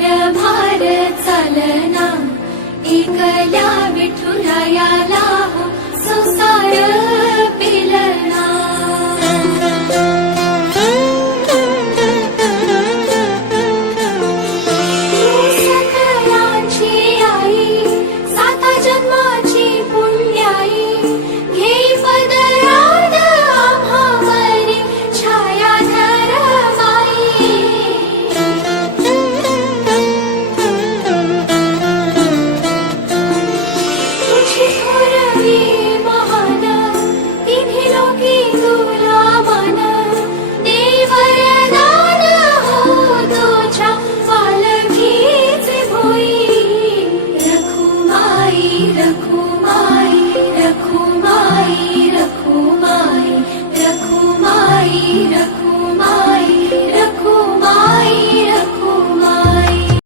भार चलना एकला विठुरया ना संसार